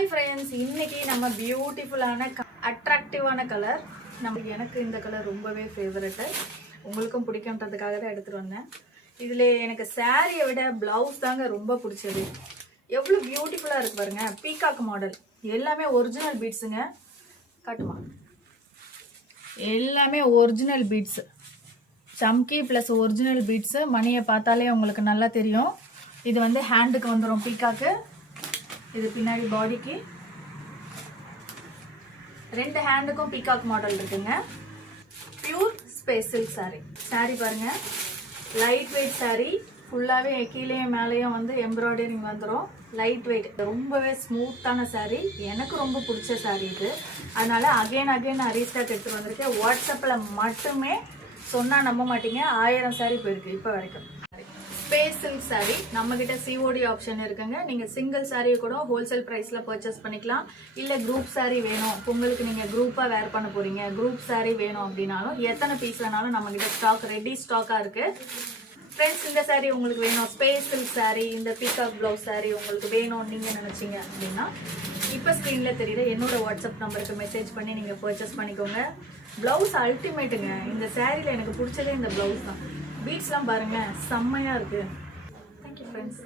Hi friends, இன்னைக்கு நம்ம பியூட்டிஃபுல்லான அட்ராக்டிவான கலர். எனக்கு இந்த கலர் ரொம்பவே ஃபேவரட்டு, உங்களுக்கும் பிடிக்குன்றதுக்காக தான் எடுத்துகிட்டு வந்தேன். இதில் எனக்கு சாரியை விட ப்ளவுஸ் தாங்க ரொம்ப பிடிச்சது. எவ்வளோ பியூட்டிஃபுல்லாக இருக்குது பாருங்க. பீகாக் மாடல், எல்லாமே ஒரிஜினல் பீட்ஸுங்க. காட்டுமா? எல்லாமே ஒரிஜினல் பீட்ஸு, சம்கி ப்ளஸ் ஒரிஜினல் பீட்ஸு. மணியை பார்த்தாலே உங்களுக்கு நல்லா தெரியும். இது வந்து ஹேண்டுக்கு வந்துடும் பீகாக்கு. இது பின்னாடி பாடிக்கு, ரெண்டு ஹேண்டுக்கும் பீகாக் மாடல் இருக்குங்க. பியூர் ஸ்பேஸ் சில்க் சாரி பாருங்க. லைட் வெயிட் சாரி, ஃபுல்லாகவே கீழேயும் மேலேயும் வந்து எம்ப்ராய்டரிங் வந்துடும். லைட் வெயிட், ரொம்பவே ஸ்மூத்தான சாரி. எனக்கு ரொம்ப பிடிச்ச சாரி இது. அதனால அகைன் நான் ரீஸ்டாக் எடுத்துகிட்டு வந்திருக்கேன். வாட்ஸ்அப்பில் மட்டுமே சொன்னால் நம்ப மாட்டீங்க, 1000 சாரி போயிருக்கு இப்போ வரைக்கும். ஸ்பேஸ் சில்க் சாரி நம்மகிட்ட சிஓடி ஆப்ஷன் இருக்குங்க. நீங்கள் சிங்கிள் சாரியை கூட ஹோல்சேல் ப்ரைஸில் பர்ச்சேஸ் பண்ணிக்கலாம். இல்லை குரூப் சாரி வேணும், உங்களுக்கு நீங்கள் குரூப்பாக வேர் பண்ண போகிறீங்க, குரூப் சாரி வேணும் அப்படின்னாலும் எத்தனை பீஸ் வேணாலும் நம்மகிட்ட ஸ்டாக் ரெடி ஸ்டாக்காக இருக்குது. ஃப்ரெண்ட்ஸ், இந்த சாரி உங்களுக்கு வேணும், ஸ்பேஸ் சில்க் சாரி, இந்த பீகாக் ப்ளவுஸ் சாரி உங்களுக்கு வேணும்னு நீங்கள் நினச்சிங்க அப்படின்னா இப்போ ஸ்க்ரீனில் தெரியுற என்னோட வாட்ஸ்அப் நம்பருக்கு மெசேஜ் பண்ணி நீங்கள் பர்ச்சேஸ் பண்ணிக்கோங்க. ப்ளவுஸ் அல்டிமேட்டுங்க. இந்த சாரியில் எனக்கு பிடிச்சதே இந்த ப்ளவுஸ் தான். பீட்ஸ்லாம் பாருங்க, செம்மையாக இருக்குது. Thank you friends.